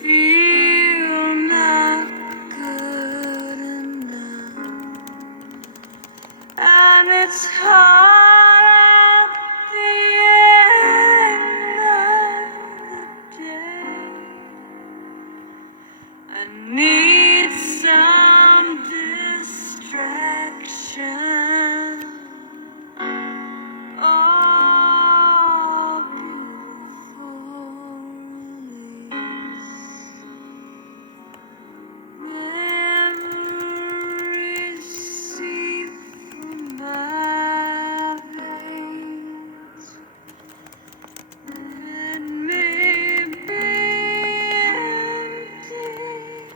feel not good enough, and it's hard at the end of the day. I need some distraction. Oh, beautiful release. Memories seep from my veins and may be empty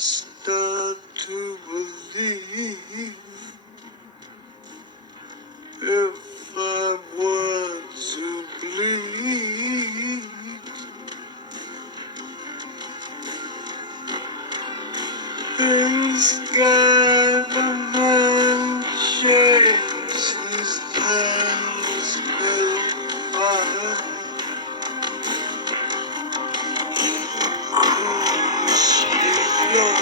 start to believe if I were to bleed, this government shakes his hands goodbye. Cruise your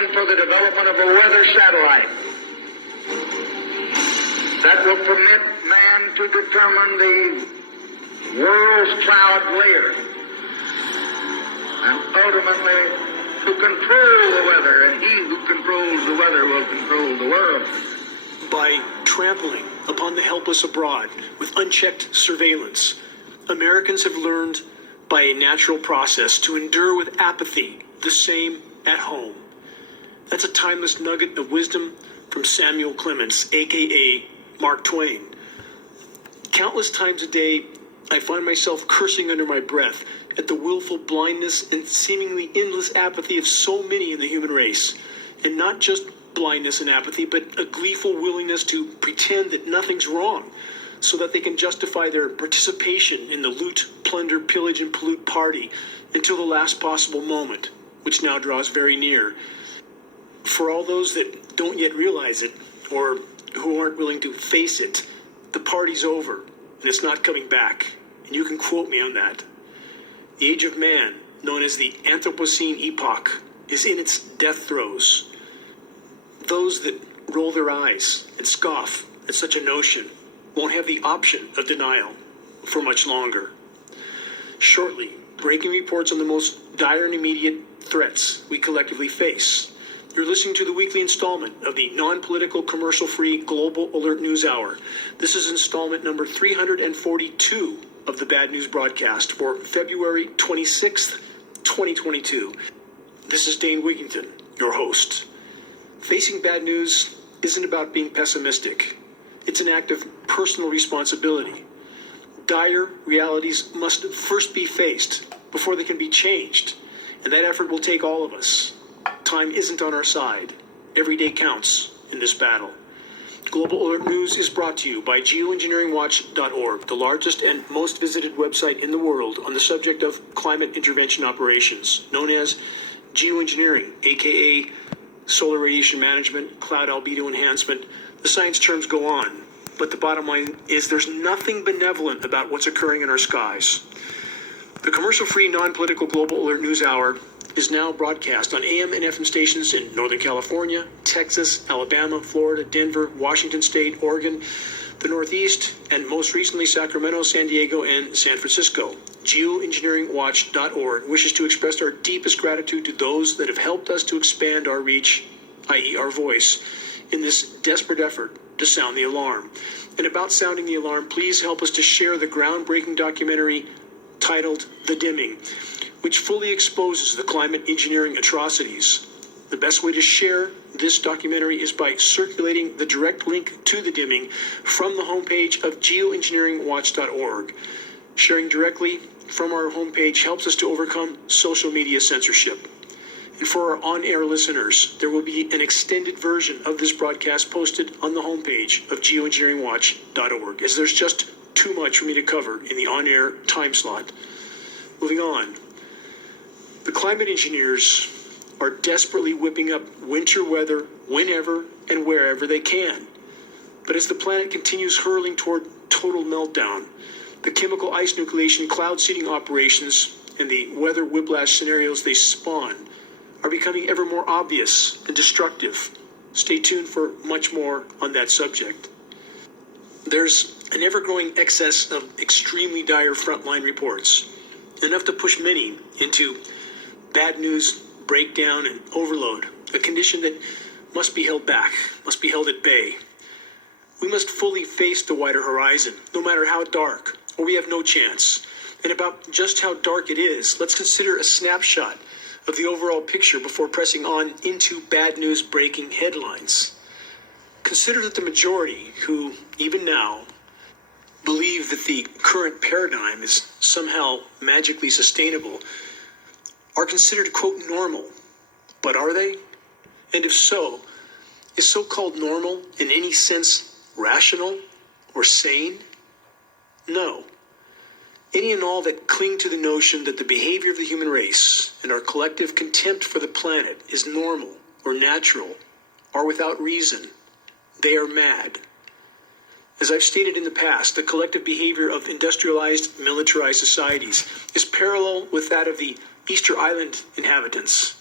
cooperation for the development of a weather satellite that will permit man to determine the world's cloud layer and ultimately to control the weather, and he who controls the weather will control the world. By trampling upon the helpless abroad with unchecked surveillance, Americans have learned by a natural process to endure with apathy the same at home. That's a timeless nugget of wisdom from Samuel Clemens, aka Mark Twain. Countless times a day, I find myself cursing under my breath at the willful blindness and seemingly endless apathy of so many in the human race. And not just blindness and apathy, but a gleeful willingness to pretend that nothing's wrong, so that they can justify their participation in the loot, plunder, pillage, and pollute party until the last possible moment, which now draws very near. For all those that don't yet realize it, or who aren't willing to face it, the party's over, and it's not coming back. And you can quote me on that. The age of man, known as the Anthropocene epoch, is in its death throes. Those that roll their eyes and scoff at such a notion won't have the option of denial for much longer. Shortly, breaking reports on the most dire and immediate threats we collectively face. You're listening to the weekly installment of the non-political, commercial-free Global Alert News Hour. This is installment number 342 of the Bad News broadcast for February 26th, 2022. This is Dane Wigington, your host. Facing bad news isn't about being pessimistic. It's an act of personal responsibility. Dire realities must first be faced before they can be changed, and that effort will take all of us. Time isn't on our side. Every day counts in this battle. Global Alert News is brought to you by geoengineeringwatch.org, the largest and most visited website in the world on the subject of climate intervention operations, known as geoengineering, aka solar radiation management, cloud albedo enhancement. The science terms go on, but the bottom line is there's nothing benevolent about what's occurring in our skies. The commercial-free, non-political Global Alert News Hour is now broadcast on AM and FM stations in Northern California, Texas, Alabama, Florida, Denver, Washington State, Oregon, the Northeast, and most recently Sacramento, San Diego, and San Francisco. Geoengineeringwatch.org wishes to express our deepest gratitude to those that have helped us to expand our reach, i.e. our voice, in this desperate effort to sound the alarm. And about sounding the alarm, please help us to share the groundbreaking documentary titled The Dimming, which fully exposes the climate engineering atrocities. The best way to share this documentary is by circulating the direct link to The Dimming from the homepage of geoengineeringwatch.org. Sharing directly from our homepage helps us to overcome social media censorship. And for our on-air listeners, there will be an extended version of this broadcast posted on the homepage of geoengineeringwatch.org, as there's just too much for me to cover in the on-air time slot. Moving on. The climate engineers are desperately whipping up winter weather whenever and wherever they can. But as the planet continues hurling toward total meltdown, the chemical ice nucleation cloud seeding operations and the weather whiplash scenarios they spawn are becoming ever more obvious and destructive. Stay tuned for much more on that subject. There's an ever-growing excess of extremely dire frontline reports, enough to push many into bad news, breakdown, and overload, a condition that must be held back, must be held at bay. We must fully face the wider horizon, no matter how dark, or we have no chance. And about just how dark it is, let's consider a snapshot of the overall picture before pressing on into bad news breaking headlines. Consider that the majority, who even now believe that the current paradigm is somehow magically sustainable, are considered, quote, normal. But are they? And if so, is so-called normal in any sense rational or sane? No. Any and all that cling to the notion that the behavior of the human race and our collective contempt for the planet is normal or natural are without reason. They are mad. As I've stated in the past, the collective behavior of industrialized, militarized societies is parallel with that of the Easter Island inhabitants,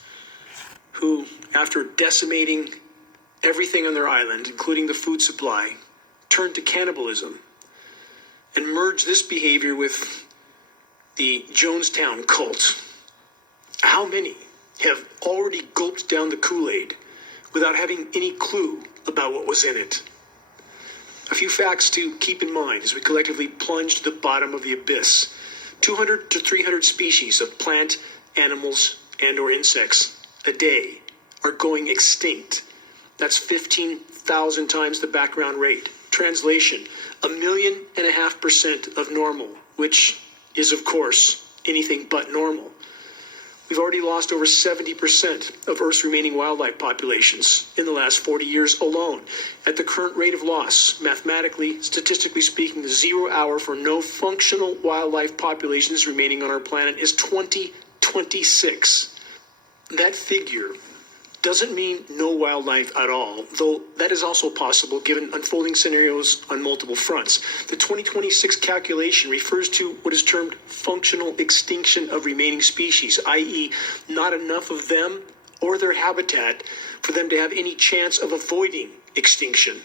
who, after decimating everything on their island, including the food supply, turned to cannibalism and merged this behavior with the Jonestown cult. How many have already gulped down the Kool-Aid without having any clue about what was in it? A few facts to keep in mind as we collectively plunge to the bottom of the abyss. 200 to 300 species of plant, animals, and or insects a day are going extinct. That's 15,000 times the background rate. Translation, 1.5% million of normal, which is, of course, anything but normal. We've already lost over 70% of Earth's remaining wildlife populations in the last 40 years alone. At the current rate of loss, mathematically, statistically speaking, the 0 hour for no functional wildlife populations remaining on our planet is 2026. That figure doesn't mean no wildlife at all, though that is also possible given unfolding scenarios on multiple fronts. The 2026 calculation refers to what is termed functional extinction of remaining species, i.e., not enough of them or their habitat for them to have any chance of avoiding extinction.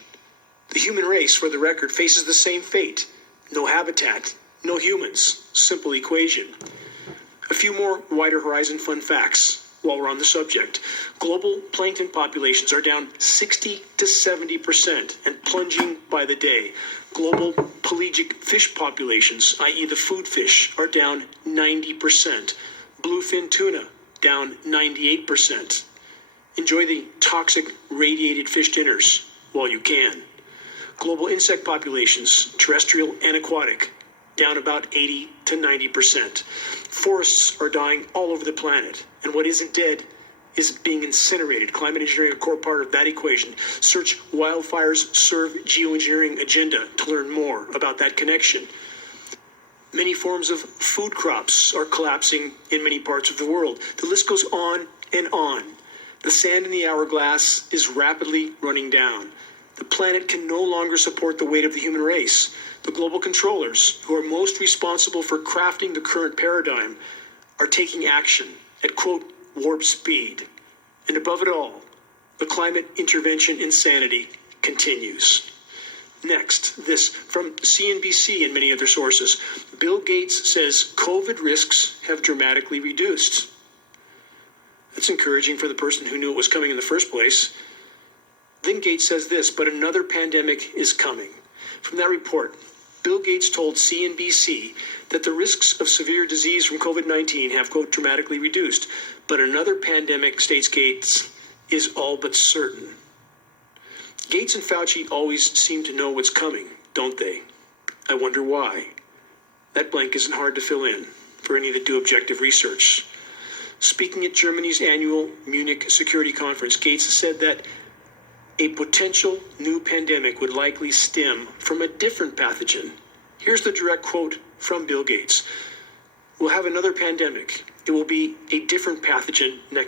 The human race, for the record, faces the same fate. No habitat, no humans. Simple equation. A few more wider horizon fun facts while we're on the subject. Global plankton populations are down 60 to 70% and plunging by the day. Global pelagic fish populations, i.e. the food fish, are down 90%. Bluefin tuna, down 98%. Enjoy the toxic radiated fish dinners while you can. Global insect populations, terrestrial and aquatic, down about 80 to 90%. Forests are dying all over the planet, and what isn't dead is being incinerated. Climate engineering, a core part of that equation. Search Wildfires Serve Geoengineering Agenda to learn more about that connection. Many forms of food crops are collapsing in many parts of the world. The list goes on and on. The sand in the hourglass is rapidly running down. The planet can no longer support the weight of the human race. The global controllers, who are most responsible for crafting the current paradigm, are taking action at, quote, warp speed. And above it all, the climate intervention insanity continues. Next, this from CNBC and many other sources. Bill Gates says COVID risks have dramatically reduced. That's encouraging for the person who knew it was coming in the first place. Then Gates says this, but another pandemic is coming. From that report, Bill Gates told CNBC that the risks of severe disease from COVID-19 have, quote, dramatically reduced. But another pandemic, states Gates, is all but certain. Gates and Fauci always seem to know what's coming, don't they? I wonder why. That blank isn't hard to fill in for any that do objective research. Speaking at Germany's annual Munich Security Conference, Gates said that a potential new pandemic would likely stem from a different pathogen. Here's the direct quote from Bill Gates. We'll have another pandemic. It will be a different pathogen next